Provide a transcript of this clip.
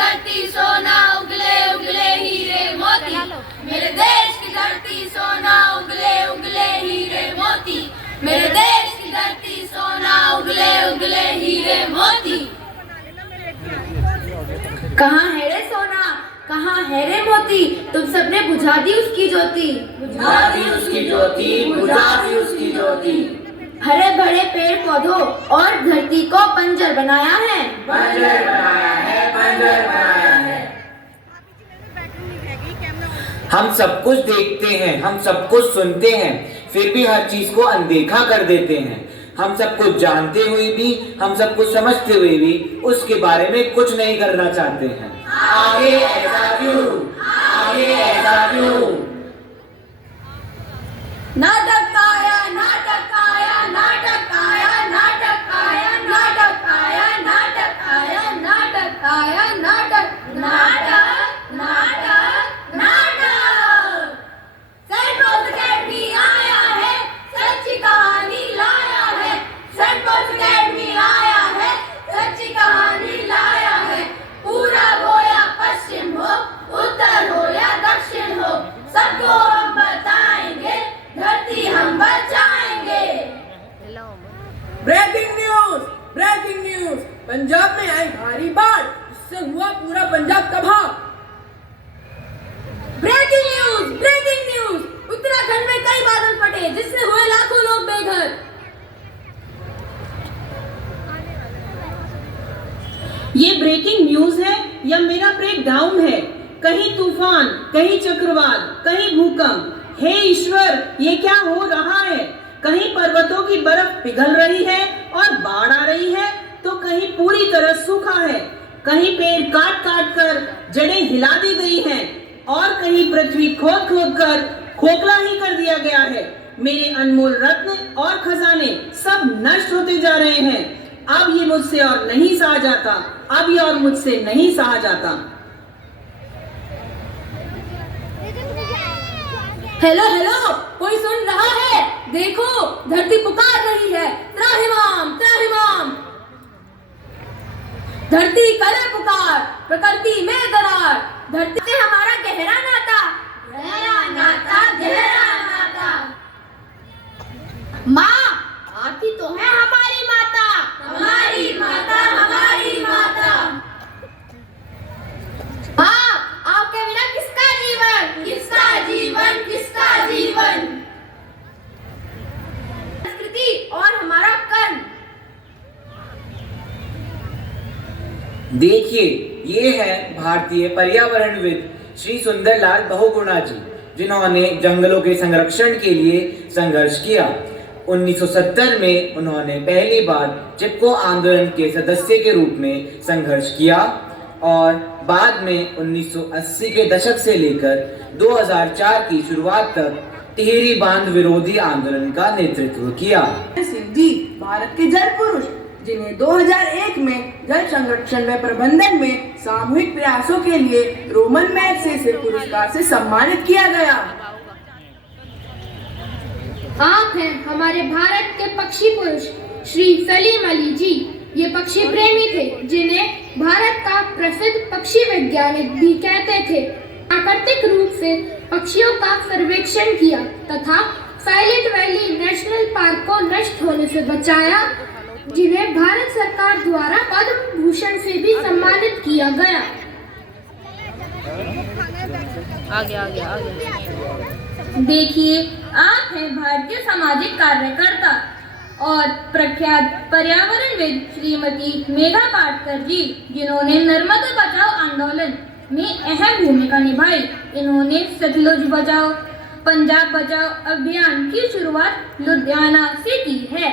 धरती सोना उगले उगले हीरे मोती, मेरे देश की धरती सोना उगले उगले हीरे मोती, मेरे देश की धरती सोना उगले उगले हीरे मोती। कहाँ है रे सोना, कहाँ है रे मोती, तुम सबने बुझा दी उसकी ज्योति, बुझा दी उसकी ज्योति, बुझा दी उसकी ज्योति। हरे भरे पेड़ पौधों और धरती को बंजर बनाया है, बंजर बनाया है, बंजर बनाया है। हम सब कुछ देखते हैं, हम सब कुछ सुनते हैं, फिर भी हर चीज को अनदेखा कर देते हैं। हम सब कुछ जानते हुए भी, हम सब कुछ समझते हुए भी उसके बारे में कुछ नहीं करना चाहते हैं। आगे ऐसा क्यों, आगे ऐसा क्यों? नाटक आया, नाटक आया, नाटक आया, नाटक आया, नाटक आया, नाटक आया, नाटक आया, नाटक नाटक नाटक नाटक। सेंट्रल अकेडमी आया है, सच्ची कहानी लाया है, सेंट्रल अकेडमी आया है, सच्ची कहानी लाया है। पूरब हो या पश्चिम हो, उत्तर हो या दक्षिण हो, सबको हम बताएंगे, धरती हम बचाएंगे। Breaking news, breaking news, Punjab में आई भारी बाढ़, इससे हुआ पूरा पंजाब तबाह। Breaking news, breaking news, Uttarakhand में कई बादल फटे जिससे हुए लाखों लोग बेघर। ये ब्रेकिंग न्यूज है या मेरा ब्रेक डाउन है? कहीं तूफान, कहीं चक्रवात, कहीं भूकंप। हे ईश्वर, ये क्या हो रहा है? कहीं पर्वतों की बर्फ पिघल रही है और बाढ़ आ रही है, तो कहीं पूरी तरह सूखा है, कहीं पेड़ काट काट कर जड़ें हिला दी गई हैं, और कहीं पृथ्वी खोद खोद कर खोखला ही कर दिया गया है। मेरे अनमोल रत्न और खजाने सब नष्ट होते जा रहे हैं। अब ये मुझसे और नहीं सहा जाता, अब ये और मुझसे नहीं सहा जाता। हेलो हेलो, कोई सुन रहा है? देखो, धरती पुकार रही है, त्राहिमाम त्राहिमाम। धरती करे पुकार, प्रकृति में दरार, धरती से हमारा गहरा नाता, गहरा नाता, गहरा नाता। माँ आती तो है हमारी माता, हमारी माता, हमारी माता। हाँ, आपके बिना किसका जीवन, किसका जीवन, किसका जीवन। संस्कृति और हमारा कर्म। देखिए, ये है भारतीय पर्यावरणविद श्री सुंदरलाल बहुगुणा जी, जिन्होंने जंगलों के संरक्षण के लिए संघर्ष किया। 1970 में उन्होंने पहली बार चिपको आंदोलन के सदस्य के रूप में संघर्ष किया और बाद में 1980 के दशक से लेकर 2004 की शुरुआत तक टिहरी बांध विरोधी आंदोलन का नेतृत्व किया। सिंह जी भारत के जल पुरुष, जिन्हें 2001 में जल संरक्षण व प्रबंधन में सामूहिक प्रयासों के लिए रोमन मैग्सेसे पुरस्कार से सम्मानित किया गया। आप हैं हमारे भारत के पक्षी पुरुष श्री सलीम अली जी। ये पक्षी प्रेमी थे, जिन्हें भारत का प्रसिद्ध पक्षी वैज्ञानिक भी कहते थे। प्राकृतिक रूप से पक्षियों का सर्वेक्षण किया तथा साइलेंट वैली नेशनल पार्क को नष्ट होने से बचाया, जिन्हें भारत सरकार द्वारा पद्म भूषण से भी सम्मानित किया गया। देखिए, आप हैं भारतीय सामाजिक कार्यकर्ता और प्रख्यात पर्यावरणविद श्रीमती मेघा पाटकर जी, जिन्होंने नर्मदा बचाओ आंदोलन में अहम भूमिका निभाई। इन्होंने सतलुज बचाओ, पंजाब बचाओ अभियान की शुरुआत लुधियाना से की है।